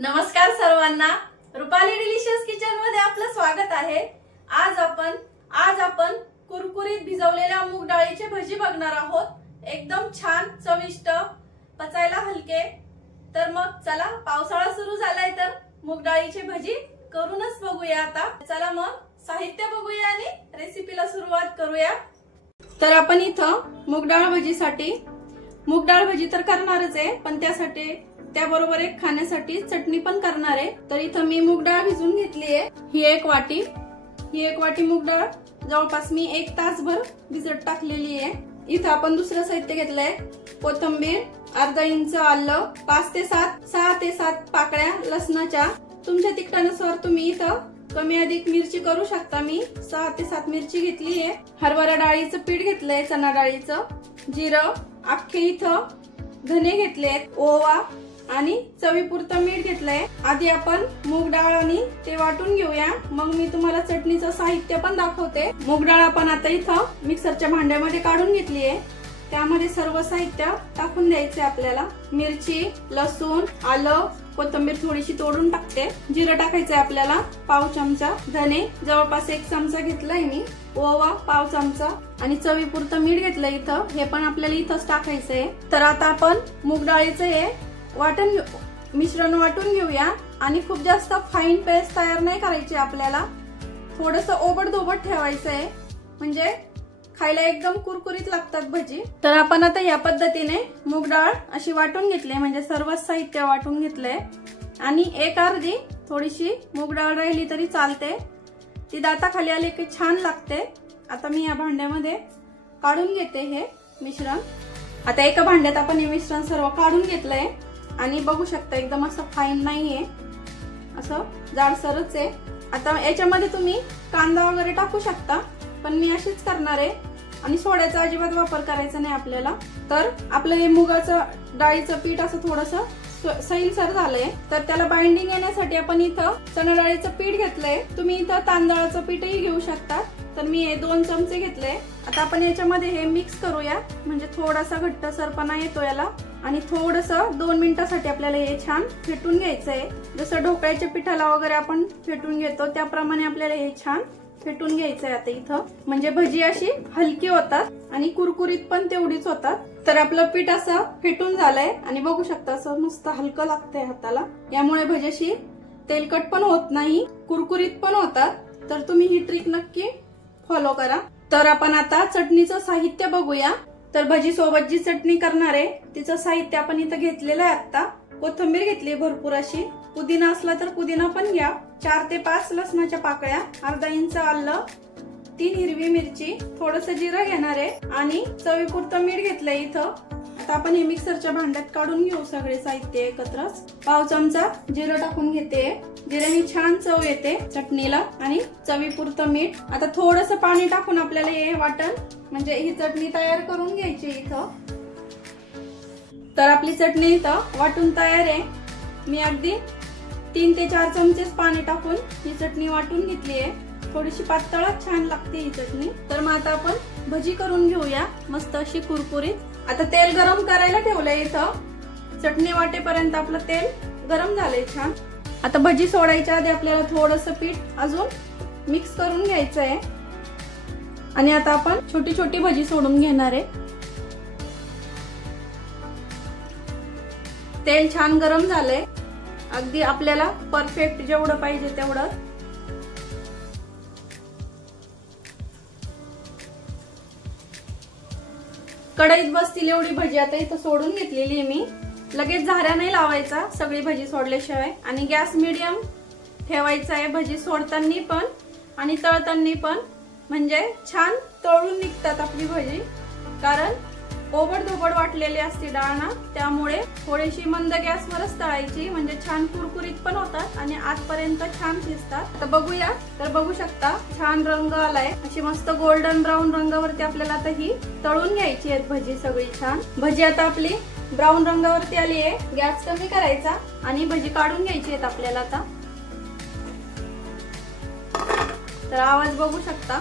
नमस्कार सर्वांना, Rupali delicious kitchen मध्ये आपलं स्वागत आहे। आज आपण कुरकुरीत भिजवलेल्या मूग डाळीचे भजी बघणार आहोत। एकदम छान, चविष्ट, पचायला हलके। तर मग चला, पावसाळा सुरू झालाय तर मूग डाळीचे भजी करूनच बघूया। आता चला मग साहित्य बघूया आणि रेसिपीला सुरुवात करूया। तर आपण इथं मूग डाळ भजीसाठी मूग डाळ भजी तर करणारच आहे, पण त्याबरोबर एक खाण्यासाठी चटणी पण करणार आहे। तर इथं मी मूग डाळ भिजवून घेतली आहे। ही एक वाटी मूग डाळ जवळपास मी 1 तासभर भिजत टाकलेली आहे। इथं आपण दुसरं साहित्य घेतलंय, कोथिंबीर, अर्धा इंच आलं, 6 ते 7 पाकळ्या लसणाच्या। तुमच्या तिखटानुसार तुम्ही इथं कमी अधिक मिरची करू शकता। मी 6 ते 7 मिरची घेतली आहे। हरभरा डाळीचं पीठ घेतलंय, चणा डाळीचं, जिरं, अख्खे इथं धने घेतलेत, ओवा आणि चवीपुरतं मीठ घेतलंय। आधी आपण मूग डाळ आणि ते वाटून घेऊया, मग मी तुम्हाला चटणीचं साहित्य पण दाखवते। मूग डाळ आपण आता इथं मिक्सरच्या भांड्यामध्ये काढून घेतली आहे। त्यामध्ये सर्व साहित्य टाकून द्यायचे आपल्याला। मिरची, लसूण, आलं, कोथिंबीर थोडीशी तोडून टाकते। जिरं टाकायचंय आपल्याला पाव चमचा, धने जवळपास 1 चमचा घेतलाय मी, ओवा पाव चमचा आणि चवीपुरतं मीठ घेतलंय इथं। हे पण आपल्याला इथंच टाकायचंय। तर आता आपण मूग डाळीचं हे मिश्रण वाटून घेऊया। आणि खूप जास्त फाईन पेस्ट तयार नाही करायची आपल्याला, थोडस ओबडधोबड ठेवायचंय, म्हणजे खायला एकदम कुरकुरीत लागतात भजी। तर आपण आता या पद्धतीने मूग डाळ अशी वाटून घेतली, म्हणजे सर्व साहित्य वाटून घेतलंय। आणि एक अर्धी थोडीशी मूग डाळ राहिली तरी चालते, ती दाताखाली आली की छान लागते। आता मी या भांड्यामध्ये काढून घेते हे मिश्रण। आता एका भांड्यात आपण हे मिश्रण सर्व काढून घेतलंय आणि बघू शकता एकदम असं फाईन नाहीये, असं जाडसरच आहे। आता याच्यामध्ये तुम्ही कांदा वगैरे टाकू शकता, पण मी अशीच करणार आहे। आणि सोड्याचा अजिबात वापर करायचा नाही आपल्याला। तर आपलं हे मुगाचं डाळीचं पीठ असं थोडंसं सैलसर झालंय, तर त्याला बाइंडिंग येण्यासाठी आपण इथं चणा डाळीचं पीठ घेतलंय। तुम्ही इथं तांदळाचं पीठही घेऊ शकता। तर मी हे 2 चमचे घेतले। आता आपण याच्यामध्ये हे मिक्स करूया, म्हणजे थोडासा घट्टसरपणा येतो याला। आणि थोडंसं 2 मिनिटांसाठी आपल्याला हे छान फेटून घ्यायचंय। जसं ढोकळ्याच्या पिठाला वगैरे आपण फेटून घेतो त्याप्रमाणे आपल्याला हे छान फेटून घ्यायचंय आता इथं, म्हणजे भजी अशी हलकी होतात आणि कुरकुरीत पण तेवढीच होतात। तर आपलं पीठ असं फेटून झालंय आणि बघू शकता असं मस्त हलकं लागतंय हाताला। यामुळे भजी अशी तेलकट पण होत नाही, कुरकुरीत पण होतात। तर तुम्ही ही ट्रिक नक्की फॉलो करा। तर आपण आता चटणीचं साहित्य बघूया। तर भजी सोबत जी चटणी करणार आहे तिचं साहित्य आपण इथं घेतलेलं आहे। आता कोथिंबीर घेतली भरपूर अशी, पुदिना असला तर पुदिना पण घ्या, 4 ते 5 लसणाच्या पाकळ्या, अर्धा इंच आलं, 3 हिरवी मिरची, थोडंसं जिरं घेणार आहे आणि चवीपुरतं मीठ घेतलंय इथं। आता आपण हे मिक्सरच्या भांड्यात काढून घेऊ सगळे साहित्य एकत्रच। पाव चमचा जिरं टाकून घेते, जिऱ्याने छान चव येते चटणीला। आणि चवीपुरतं मीठ। आता थोडंसं पाणी टाकून आपल्याला हे वाटण, म्हणजे ही चटणी तयार करून घ्यायची इथं। तर आपली चटणी इथं वाटून तयार आहे। मी अगदी 3 ते 4 चमचेच पाणी टाकून ही चटणी वाटून घेतली आहे। थोडीशी पातळच छान लागते ही चटणी। तर मग आता आपण भजी करून घेऊया मस्त अशी कुरकुरीत। आता तेल गरम करायला ठेवलंय इथं, चटणी वाटेपर्यंत आपलं तेल गरम झालंय छान। आता भजी सोडायच्या आधी आपल्याला थोडंसं पीठ अजून मिक्स करून घ्यायचं आहे। आणि आता आपण छोटी छोटी भजी सोडून घेणार आहे। तेल छान गरम झालंय, अगदी आपल्याला परफेक्ट जेवढं पाहिजे तेवढं। कढईत बसतील एवढी भजी आता इथं सोडून घेतलेली आहे मी। लगेच झाऱ्या नाही लावायचा सगळी भजी सोडल्याशिवाय, आणि गॅस मीडियम ठेवायचा आहे भजी सोडताना पण आणि तळताना पण, म्हणजे छान तळून निघतात आपली भजी। कारण ओबडधोबड वाटलेली असते डाळ ना, त्यामुळे थोडीशी मंद गॅसवरच तळायची, म्हणजे छान कुरकुरीत पण होतात आणि आतपर्यंत छान शिजतात। आता बघूया, तर बघू शकता छान रंग आलाय, अशी मस्त गोल्डन ब्राऊन रंगावरती आपल्याला आता ही तळून घ्यायची आहे भजी सगळी छान। भजी आता आपली ब्राऊन रंगावरती आली आहे, गॅस कमी करायचा आणि भजी काढून घ्यायची आहेत आपल्याला आता। तर आवाज बघू शकता,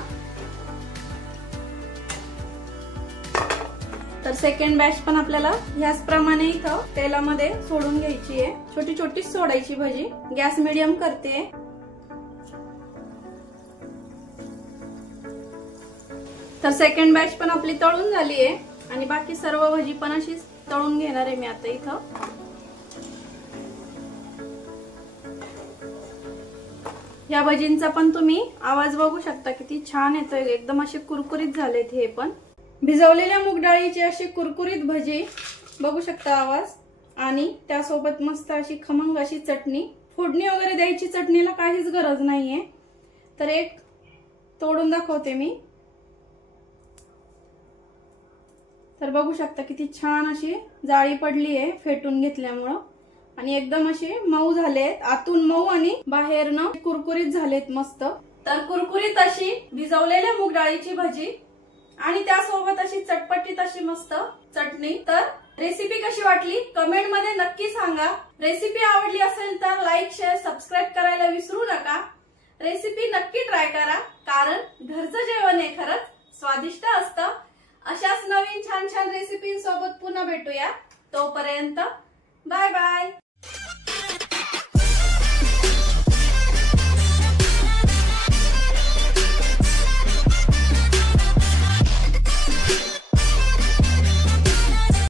तर सेकंड बॅच पण आपल्याला ह्याच प्रमाणे इथं तेलामध्ये सोडून घ्यायची आहे। छोटी छोटी सोडायची भजी। गॅस मीडियम करते। तर सेकंड बॅच पण आपली तळून झाली आहे आणि बाकी सर्व भजी पण अशी तळून घेणार आहे मी आता इथं। या भजींचा पण तुम्ही आवाज बघू शकता किती छान येतोय, एकदम असे कुरकुरीत झालेत हे पण। भिजवलेल्या मूग डाळीची अशी कुरकुरीत भजी बघू शकता आवाज, आणि त्यासोबत मस्त अशी खमंग अशी चटणी। फोडणी वगैरे द्यायची चटणीला काहीच गरज नाहीये। तर एक तोडून दाखवते मी। तर बघू शकता किती छान अशी जाळी पडली आहे फेटून घेतल्यामुळं, आणि एकदम असे मऊ झालेत, आतून मऊ आणि बाहेरनं कुरकुरीत झालेत मस्त। तर कुरकुरीत अशी भिजवलेल्या मूग डाळीची भजी आणि त्यासोबत अशी चटपटीत अशी मस्त चटणी। तर रेसिपी कशी वाटली कमेंट मध्ये नक्की सांगा। रेसिपी आवडली असेल तर लाईक शेअर सबस्क्राईब करायला विसरू नका। रेसिपी नक्की ट्राय करा, कारण घरचं जेवण हे खरंच स्वादिष्ट असतं। अशाच नवीन छान छान रेसिपींसोबत पुन्हा भेटूया। तोपर्यंत बाय बाय।